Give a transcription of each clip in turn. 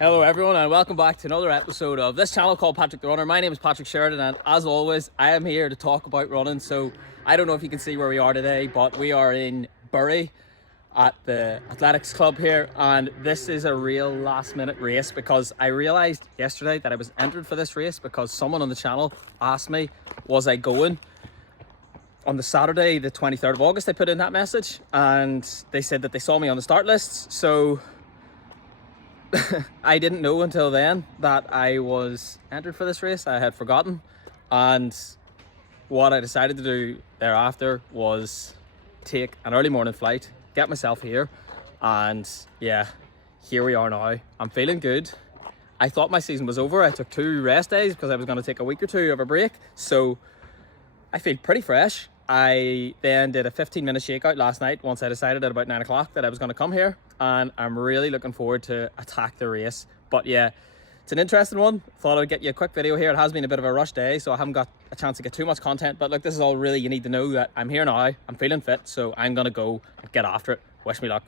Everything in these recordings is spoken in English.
Hello everyone and welcome back to another episode of this channel called Patrick the Runner. My name is Patrick Sheridan and as always I am here to talk about running. So I don't know if you can see where we are today, but we are in Bury at the athletics club here, and this is a real last minute race because I realised yesterday that I was entered for this race because someone on the channel asked me was I going. On the Saturday the 23rd of August I put in that message and they said that they saw me on the start lists, so I didn't know until then that I was entered for this race. I had forgotten, and what I decided to do thereafter was take an early morning flight, get myself here, and yeah, here we are now. I'm feeling good. I thought my season was over. I took 2 rest days because I was going to take a week or 2 of a break, so I feel pretty fresh. I then did a 15-minute shakeout last night once I decided at about 9 o'clock that I was going to come here, and I'm really looking forward to attack the race. But yeah, it's an interesting one. Thought I'd get you a quick video here. It has been a bit of a rush day, so I haven't got a chance to get too much content, but look, this is all really you need to know, that I'm here now, I'm feeling fit, so I'm going to go and get after it. Wish me luck.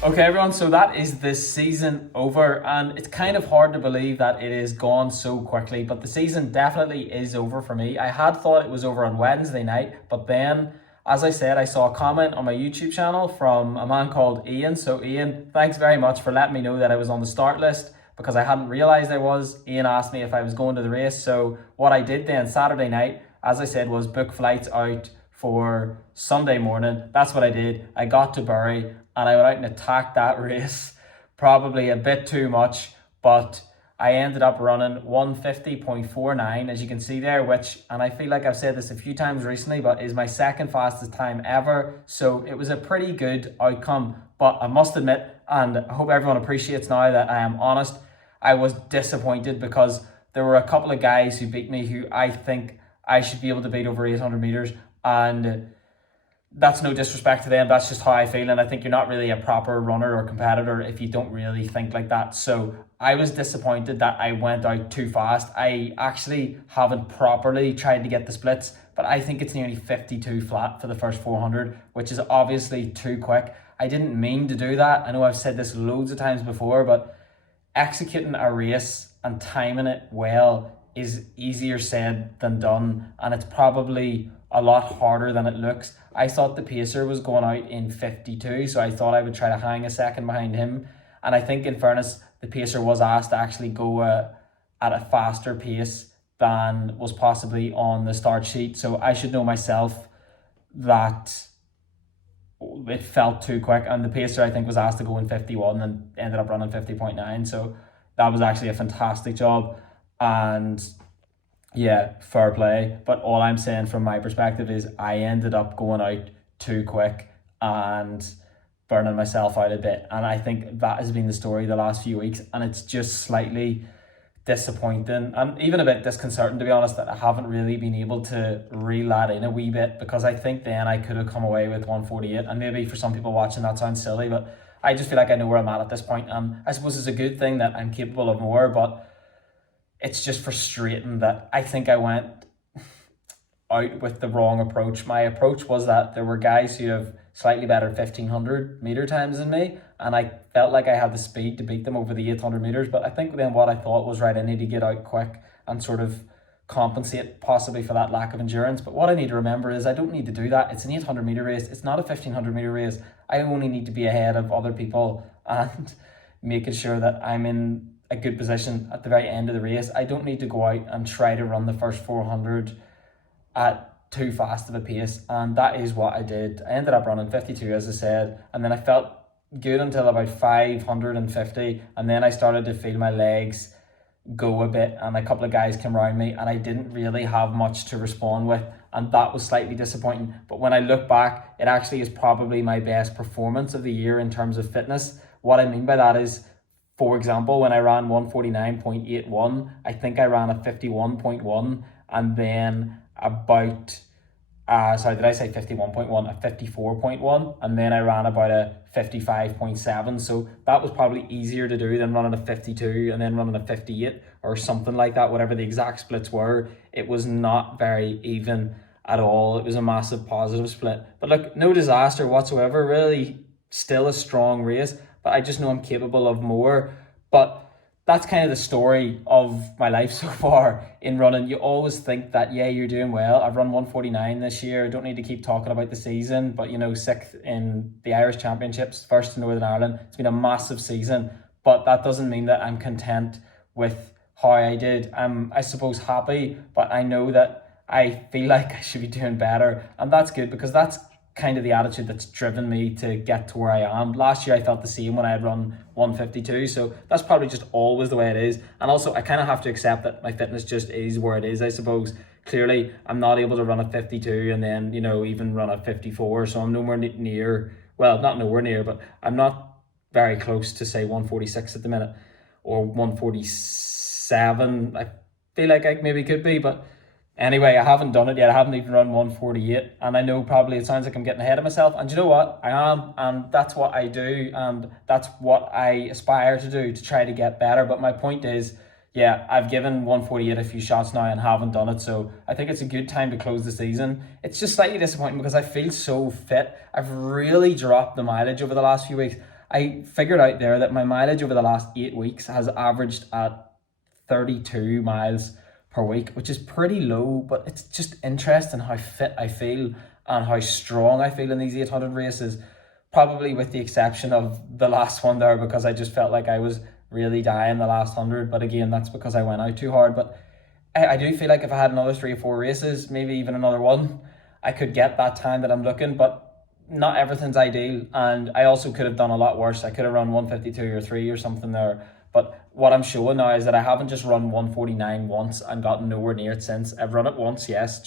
Okay everyone, so that is the season over, and it's kind of hard to believe that it is gone so quickly, but the season definitely is over for me. I had thought it was over on Wednesday night, but then, as I said, I saw a comment on my YouTube channel from a man called Ian. So Ian, thanks very much for letting me know that I was on the start list because I hadn't realised I was. Ian asked me if I was going to the race, so what I did then Saturday night, as I said, was book flights out for Sunday morning. That's what I did. I got to Bury and I went out and attacked that race, probably a bit too much, but I ended up running 150.49, as you can see there, which, and I feel like I've said this a few times recently, but is my second fastest time ever. So it was a pretty good outcome, but I must admit, and I hope everyone appreciates now that I am honest, I was disappointed because there were a couple of guys who beat me who I think I should be able to beat over 800 meters, and that's no disrespect to them, that's just how I feel, and I think you're not really a proper runner or competitor if you don't really think like that. So I was disappointed that I went out too fast. I actually haven't properly tried to get the splits, but I think it's nearly 52 flat for the first 400, which is obviously too quick. I didn't mean to do that. I know I've said this loads of times before, but executing a race and timing it well is easier said than done, and it's probably a lot harder than it looks. I thought the pacer was going out in 52, so I thought I would try to hang a second behind him, and I think in fairness the pacer was asked to actually go at a faster pace than was possibly on the start sheet, so I should know myself that it felt too quick, and the pacer I think was asked to go in 51 and ended up running 50.9. So that was actually a fantastic job, and yeah, fair play. But all I'm saying from my perspective is I ended up going out too quick and burning myself out a bit, and I think that has been the story the last few weeks, and it's just slightly disappointing and even a bit disconcerting, to be honest, that I haven't really been able to reel that in a wee bit, because I think then I could have come away with 148, and maybe for some people watching that sounds silly, but I just feel like I know where I'm at this point, and I suppose it's a good thing that I'm capable of more, but it's just frustrating that I think I went out with the wrong approach. My approach was that there were guys who have slightly better 1500 meter times than me, and I felt like I had the speed to beat them over the 800 meters. But I think then what I thought was, right, I need to get out quick and sort of compensate possibly for that lack of endurance. But what I need to remember is I don't need to do that. It's an 800 meter race, it's not a 1500 meter race. I only need to be ahead of other people and making sure that I'm in a good position at the very end of the race. I don't need to go out and try to run the first 400 at too fast of a pace, and that is what I did. I ended up running 52, as I said, and then I felt good until about 550, and then I started to feel my legs go a bit, and a couple of guys came around me, and I didn't really have much to respond with, and that was slightly disappointing. But when I look back, it actually is probably my best performance of the year in terms of fitness. What I mean by that is, for example, when I ran 149.81, I think I ran a 51.1, and then about sorry, did I say 51.1? A 54.1, and then I ran about a 55.7. So that was probably easier to do than running a 52 and then running a 58 or something like that, whatever the exact splits were. It was not very even at all. It was a massive positive split. But look, no disaster whatsoever, really still a strong race, but I just know I'm capable of more. But that's kind of the story of my life so far in running. You always think that, yeah, you're doing well. I've run 149 this year. I don't need to keep talking about the season, but you know, sixth in the Irish Championships, first in Northern Ireland. It's been a massive season, but that doesn't mean that I'm content with how I did. I'm, I suppose, happy, but I know that I feel like I should be doing better, and that's good, because that's kind of the attitude that's driven me to get to where I am. Last year I felt the same when I had run 152, so that's probably just always the way it is. And also I kind of have to accept that my fitness just is where it is, I suppose. Clearly I'm not able to run a 52 and then, you know, even run a 54, so I'm nowhere near, well, not nowhere near, but I'm not very close to say 146 at the minute, or 147. I feel like I maybe could be, but anyway, I haven't done it yet. I haven't even run 148, and I know probably it sounds like I'm getting ahead of myself, and you know what? I am, and that's what I do, and that's what I aspire to do, to try to get better. But my point is, yeah, I've given 148 a few shots now and haven't done it, so I think it's a good time to close the season. It's just slightly disappointing because I feel so fit. I've really dropped the mileage over the last few weeks. I figured out there that my mileage over the last 8 weeks has averaged at 32 miles per week, which is pretty low, but it's just interesting how fit I feel and how strong I feel in these 800 races, probably with the exception of the last one there, because I just felt like I was really dying the last 100, but again, that's because I went out too hard. But I do feel like if I had another 3 or 4 races, maybe even another one, I could get that time that I'm looking, but not everything's ideal, and I also could have done a lot worse. I could have run 152 or 3 or something there. But what I'm showing now is that I haven't just run 149 once and gotten nowhere near it since. I've run it once, yes,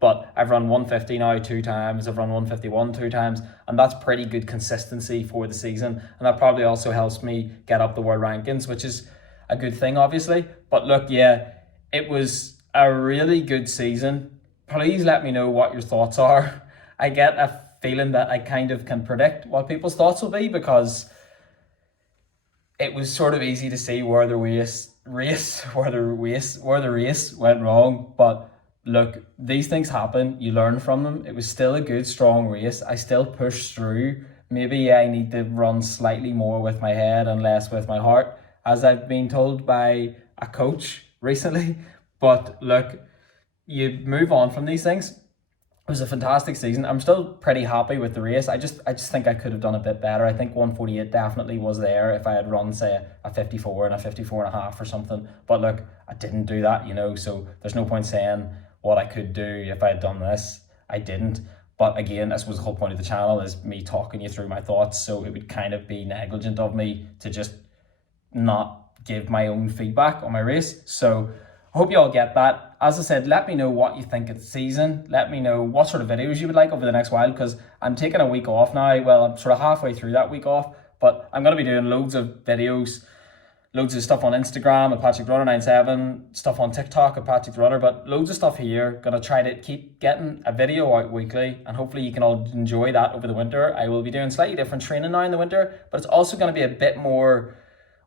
but I've run 150 now 2 times. I've run 151 2 times, and that's pretty good consistency for the season. And that probably also helps me get up the world rankings, which is a good thing, obviously. But look, yeah, it was a really good season. Please let me know what your thoughts are. I get a feeling that I kind of can predict what people's thoughts will be, because it was sort of easy to see where the race went wrong. But look, these things happen. You learn from them. It was still a good, strong race. I still pushed through. Maybe, yeah, I need to run slightly more with my head and less with my heart, as I've been told by a coach recently. But look, you move on from these things. It was a fantastic season. I'm still pretty happy with the race. I just think I could have done a bit better. I think 148 definitely was there if I had run, say, a 54 and a 54 and a half or something. But look, I didn't do that, you know, so there's no point saying what I could do if I had done this. I didn't. But again, I suppose the whole point of the channel is me talking you through my thoughts, so it would kind of be negligent of me to just not give my own feedback on my race. So I hope you all get that. As I said, let me know what you think of the season. Let me know what sort of videos you would like over the next while, because I'm taking a week off now. Well, I'm sort of halfway through that week off, but I'm going to be doing loads of videos, loads of stuff on Instagram at Patrick Runner 97, stuff on TikTok at Patrick Runner, but loads of stuff here. Gonna try to keep getting a video out weekly, and hopefully you can all enjoy that over the winter. I will be doing slightly different training now in the winter, but it's also going to be a bit more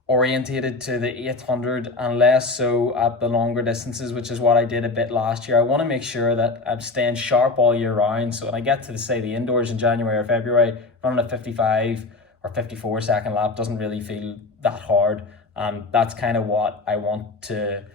orientated to the 800 and less so at the longer distances, which is what I did a bit last year. I want to make sure that I'm staying sharp all year round, so when I get to say the indoors in January or February, running a 55 or 54 second lap doesn't really feel that hard. That's kind of what I want to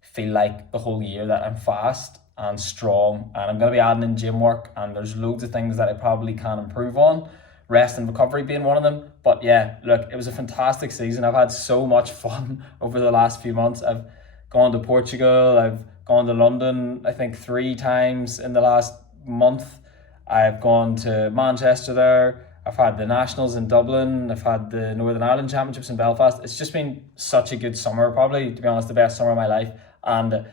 feel like the whole year, that I'm fast and strong, and I'm going to be adding in gym work, and there's loads of things that I probably can improve on, rest and recovery being one of them. But yeah, look, it was a fantastic season. I've had so much fun over the last few months. I've gone to Portugal, I've gone to London I think 3 times in the last month. I've gone to Manchester there. I've had the Nationals in Dublin. I've had the Northern Ireland Championships in Belfast. It's just been such a good summer, probably, to be honest, the best summer of my life. And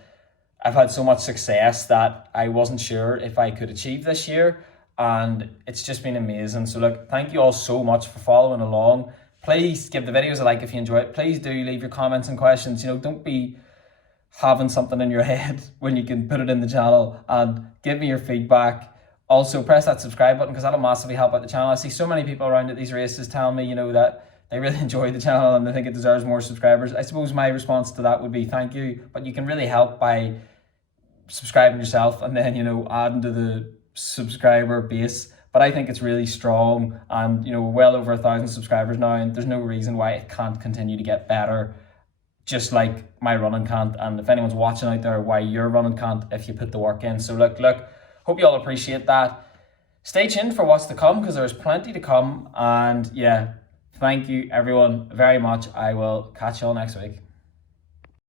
I've had so much success that I wasn't sure if I could achieve this year. And it's just been amazing. So look, thank you all so much for following along. Please give the videos a like if you enjoy it. Please do leave your comments and questions. You know, don't be having something in your head when you can put it in the channel, and give me your feedback. Also, press that subscribe button, because that'll massively help out the channel. I see so many people around at these races telling me, you know, that they really enjoy the channel and they think it deserves more subscribers. I suppose my response to that would be thank you, but you can really help by subscribing yourself and then, you know, adding to the subscriber base. But I think it's really strong, and, you know, we're well over 1,000 subscribers now, and there's no reason why it can't continue to get better, just like my running can't. And if anyone's watching out there, why your running can't if you put the work in. So look, hope you all appreciate that. Stay tuned for what's to come, because there's plenty to come. And yeah, thank you everyone very much. I will catch you all next week.